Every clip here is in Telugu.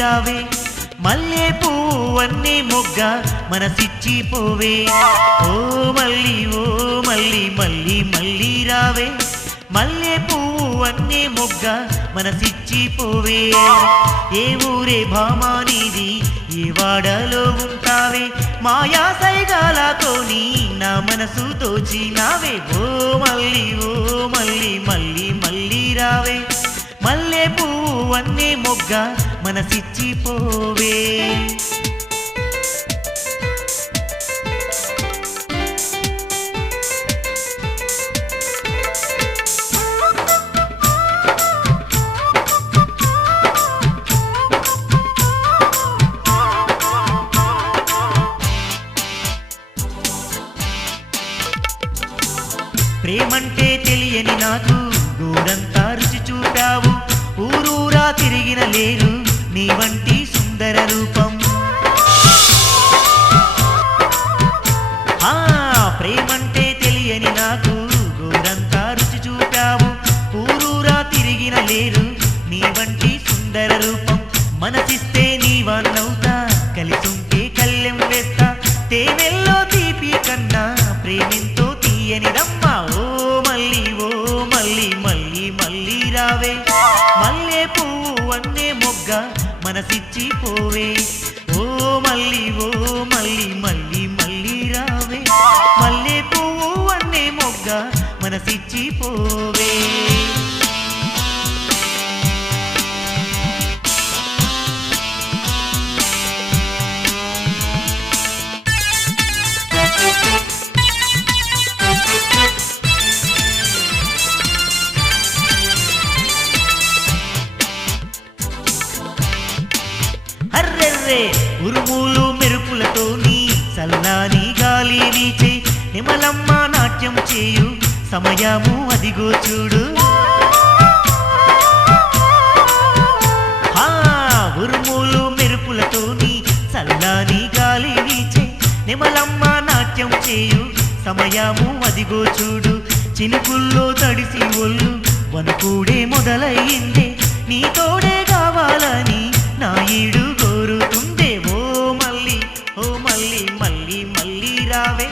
రావే మల్లె పువ్వన్నే మొగ్గ మనసిచ్చి పోవే ఓ మల్లి మల్లి మల్లి రావే మల్లె పువ్వన్నే మొగ్గ మనసిచ్చి పోవే ఏ ఊరే భామా నీది ఏ వాడలో ఉంటావే మాయా సైగాలతోని నా మనసు దోచినావే ఓ మల్లి మల్లి రావే మల్లె పువ్వన్నే మొగ్గ మనసిచ్చి పోవే ప్రేమంటే తెలియని నాకు గోరంతా రుచి చూపావు ఊరూరా తిరిగిన లేరు నీ వంటి సుందర రూపం ప్రేమంటే తెలియని నాకు గోరంతా రుచి చూపావు ఊరూరా తిరిగిన లేరు నీ వంటి సుందర రూపం మనసిస్తే నీవన్నవుతా కలిసుంటే కళ్ళెం వేస్తా తేనెల్లో తీపి కన్నా ప్రేమింతో తీయనిదమ్మా ఓ మల్లి రావే మల్లె పువ్వన్నే మొగ్గ మనసిచ్చి పోవే ఓ మల్లి మల్లి రావే మల్లె పువ్వన్నే మొగ్గ మనసిచ్చి పోవే ఉరుములు మెరుపులతో నీ చల్లాని గాలి వీచే నిమలమ్మ నాట్యం చేయు సమయము అదిగో చూడు ఉరుములు మెరుపులతో నీ చల్లాని గాలి వీచే నిమలమ్మ నాట్యం చేయు సమయము అదిగో చూడు చినుకుల్లో తడిసి ఒళ్ళు వనుకూడే మొదలయ్యిందే నీ తోడే కావాలని నా ఈడు కోరుతుందే ఓ మల్లి రావే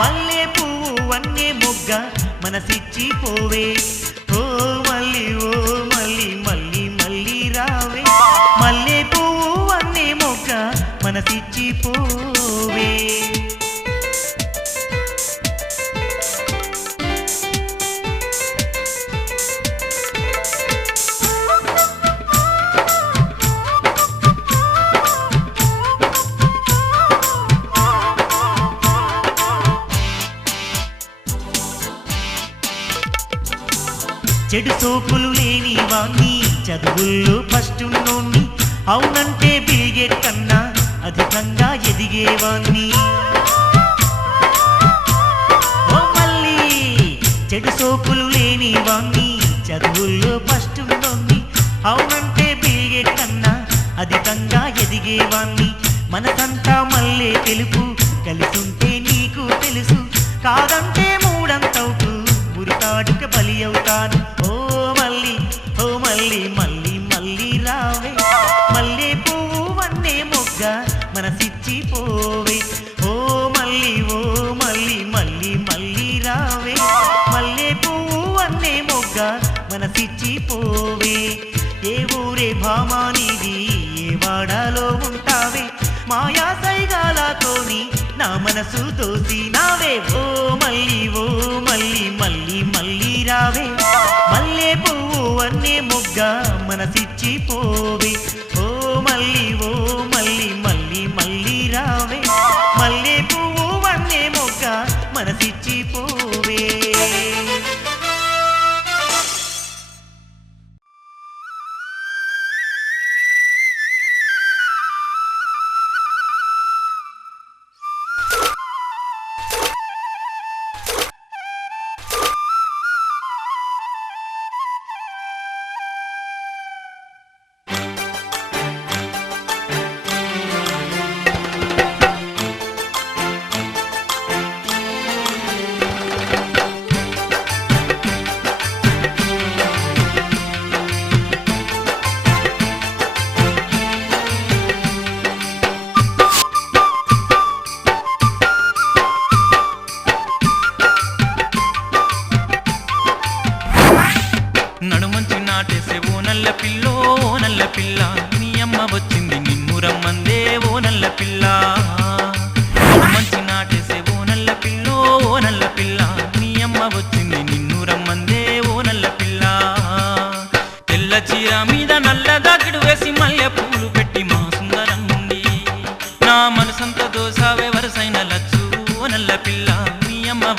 మల్లె పువ్వన్నే మొగ్గ మనసిచ్చి పోవే ఓ మల్లి రావే మల్లె పువ్వన్నే మొగ్గ మనసిచ్చి పోవే చెడు సోపులు లేని వాణ్ణి చదువుల్లో ఫస్ట్ ఉన్నోణ్ణి అవునంటే బిల్గేట్ కన్నా అధికంగా ఎదిగేవాణ్ణి ఓ మల్లి చెడు సోపులు లేని వాణ్ణి చదువుల్లో ఫస్ట్ ఉన్నోణ్ణి అవునంటే బిల్గేట్ కన్నా అధికంగా ఎదిగేవాణ్ణి మనసంతా మల్లె తెలుపు కలిసుంటే నీకు తెలుసు కాదంటే మూడంతవుతూ ఉరితాడుక బలి అవుతాను ఓ మల్లి రావే మల్లె పువ్వన్నే మొగ్గ మనసిచ్చి పోవే ఓ మల్లి రావే మల్లె పువ్వన్నే మొగ్గ మనసిచ్చి పోవే ఏ ఊరే భామా నీది ఏ వాడలో ఉంటావే మాయా సైగాలతోని నా మనసు దోసినావే ఓ మల్లి రావే మల్లె పువ్వన్నే మొగ్గ మనసిచ్చి పోవే ఓ మల్లి రావే మల్లె పువ్వన్నే మొగ్గ మనసిచ్చి పోవే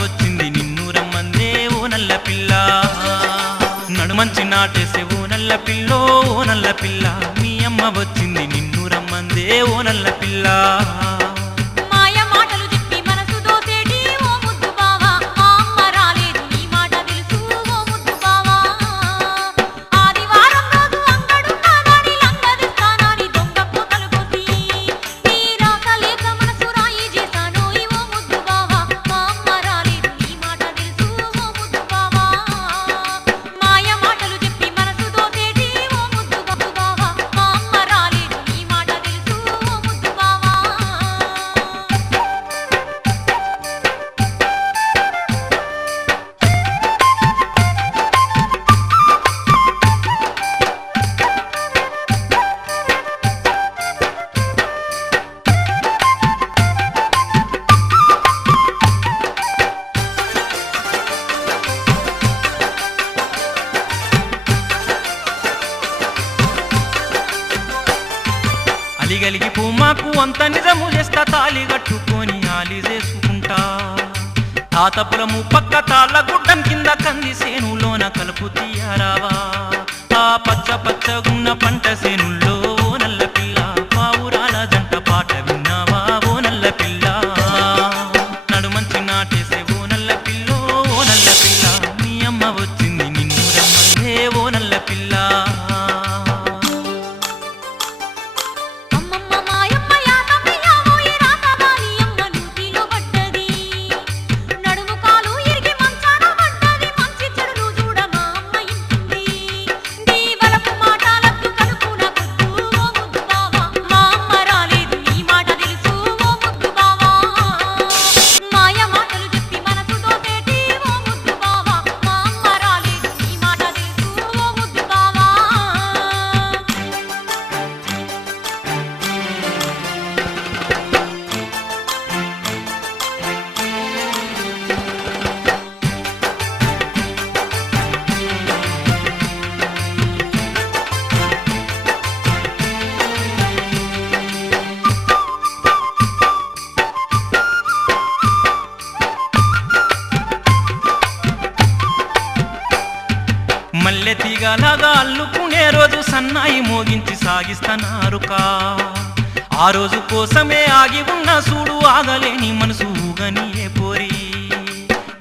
వచ్చింది నిన్ను రమ్మందే ఓ నల్ల పిల్ల నడుమంచి నాటేసే ఓ నల్ల పిల్లో ఓ నల్ల పిల్ల మీ అమ్మ వచ్చింది నిన్ను రమ్మందే ఓ నల్ల పిల్ల అలిగలిగి పూమాకు అంత నిజము చేస్తా తాళి కట్టుకొని ఆలి చేసుకుంటా తాతపులము పక్క తాళ్ళ గుడ్డం కింద కంది సేనులోన కలుపు తీయరావా ఆ పచ్చ పచ్చగున్న పంట సేనుల్లో ఓ నల్ల పిల్ల పావురాల జంట పాట విన్నావా ఓ నల్ల పిల్ల నడుమంచి నాటేసే ఓ నల్ల పిల్లో ఓ నల్ల పిల్ల మీ అమ్మ వచ్చింది నిన్ను రమ్మందే ఓ నల్ల పిల్ల మల్లె తీగలాగా అల్లుకునే రోజు సన్నాయి మోగించి సాగిస్తన్నారుకా ఆ రోజు కోసమే ఆగి ఉన్న సూడు ఆగలేని మనసు ఊగని ఏ పోరి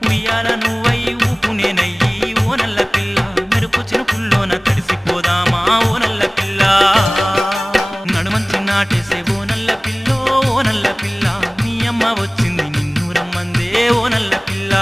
ఉయ్యాల నువ్వై ఊపునేనయ్యి ఓ నల్ల పిల్ల మెరుపు చినుకుల్లోన తడిసిపోదామా ఓ నల్ల పిల్ల నడుమంచి నాటేసే ఓ నల్ల పిల్లో ఓ నల్ల పిల్ల మీ అమ్మ వచ్చింది నిన్ను రమ్మందే ఓ నల్ల పిల్ల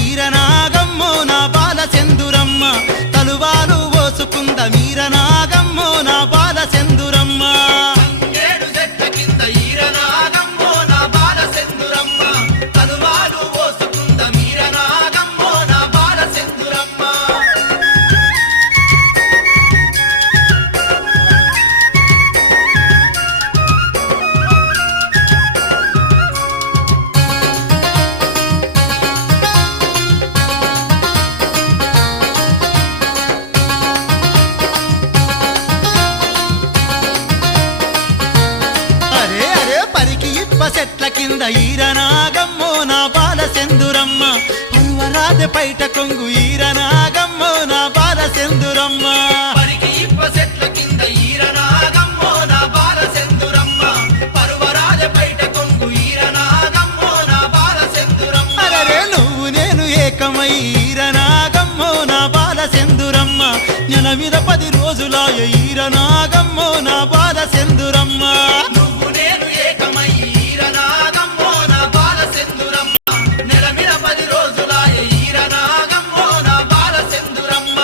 ఈరనాగమ్మో నా బాల సెందురమ్మ తలువాలు ఓసుకుంద మీరనాగమ్మో నా బాల సెందురమ్మ ఏడు చెట్ల కింద ఈరనాగమ్మో నా బాల సెందురమ్మ తలువాలు ఓసుకుంద మీరనాగమ్మో నా బాల సెందురమ్మ చెట్ల కింద ఈరనాగమ్మో నా బాల సెందురమ్మ పరువరాది పైట కొంగు ఈరనాగమ్మో నా బాల సెందురమ్మ చెట్ల కింద ఈరనాగమ్మో నా బాల సెందురమ్మ పరువరాది పైట కొంగు ఈరనాగమ్మో నా మీద 10 రోజులాయ ఈరనాగమ్మో నా బాల సెందురమ్మ నువ్వు నేను ఏకమై ఈరనాగమ్మో నా బాల సెందురమ్మ నెల మీద 10 రోజులాయ ఈరనాగమ్మో నా బాల సెందురమ్మ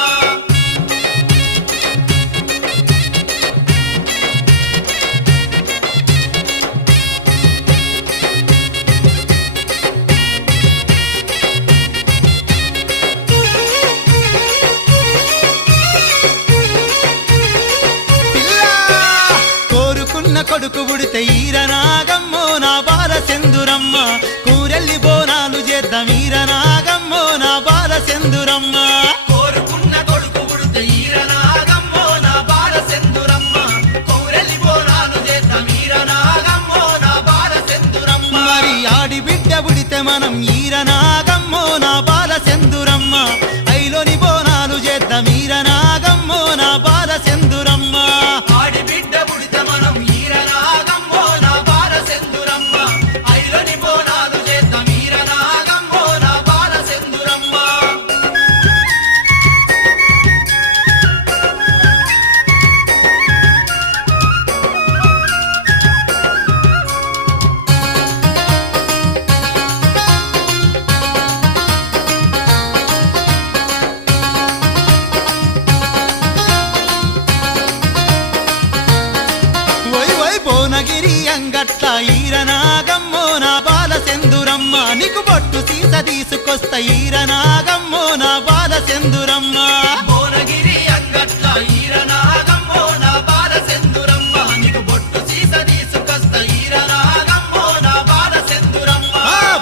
కొడుకు పుడితే ఈరనాగమ్మో నా బాల సెందురమ్మ కూరెల్లి బోనాలు చేద్దాం ఈరనాగమ్మో నా బాల సెందురమ్మ కోరుకున్న కొడుకు పుడితే ఈరనాగమ్మో నా బాల సెందురమ్మ కౌరెల్లి బోనాలు చేద్దాం ఈరనాగమ్మో నా బాల సెందురమ్మ మరి ఆడి బిడ్డ పుడితే మనం ఈరనాగమ్మో నా బాల సెందురమ్మ ఐలోని బోనాలు చేద్దాం ఈరనాగమ్మో నా బాల సెందురమ్మ ఆడి బిడ్డ పుడితే మనం ఈరనాగమ్మో నా బాల సెందురమ్మ ఐలోని బోనాలు చేద్దాం ఈరనాగమ్మో నా బాల సెందురమ్మ భువనగిరి అంగట్ల ఈరనాగమ్మో నా బాల సెందురమ్మ నీకు బొట్టు సీస తీసుకొస్తా ఈరనాగమ్మో నా బాల సెందురమ్మ భువనగిరి అంగట్ల ఈరనాగమ్మో నా బాల సెందురమ్మ నీకు బొట్టు సీస తీసుకొస్తా ఈరనాగమ్మో నా బాల సెందురమ్మ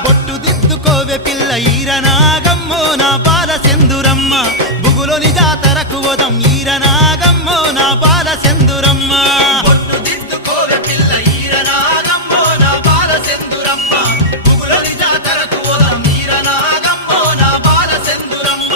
బొట్టు దిద్దుకోవే పిల్ల ఈరనాగమ్మో నా బాల సెందురమ్మ బుగులోని జాతరకు వదం ఈరనాగమ్మో నా బాల సెందురమ్మ బొట్టు దిద్దుకోవే పిల్ల ఈరనాగమ్మో నా బాల సెందురమ్మ బుగులోని జాతరకు వదం ఈరనాగమ్మో నా బాల సెందురమ్మ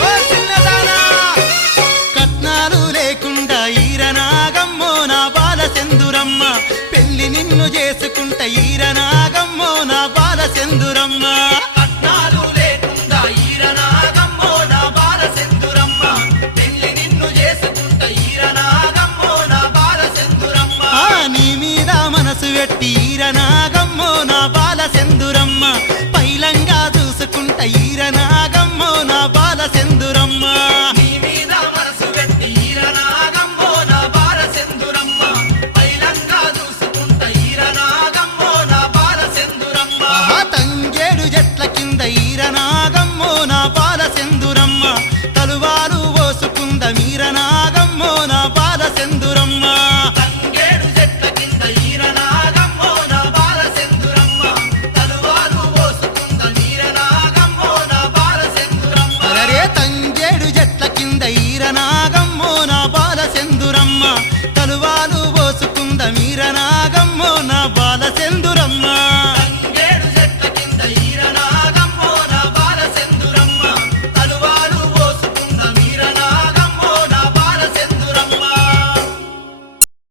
ఓ చిన్నదానా కట్నాలు లేకుండా ఈరనాగమ్మో నా బాల సెందురమ్మ పెళ్లి నిన్ను చేసుకుంట ఈరనాగమ్మో నా బాల సెందురమ్మ కట్నాలు లేకుండా ఈరనాగమ్మో నా బాల సెందురమ్మ పెళ్లి నిన్ను చేసుకుంట ఈరనాగమ్మో నా బాల సెందురమ్మ నీ మీద మనసు పెట్టి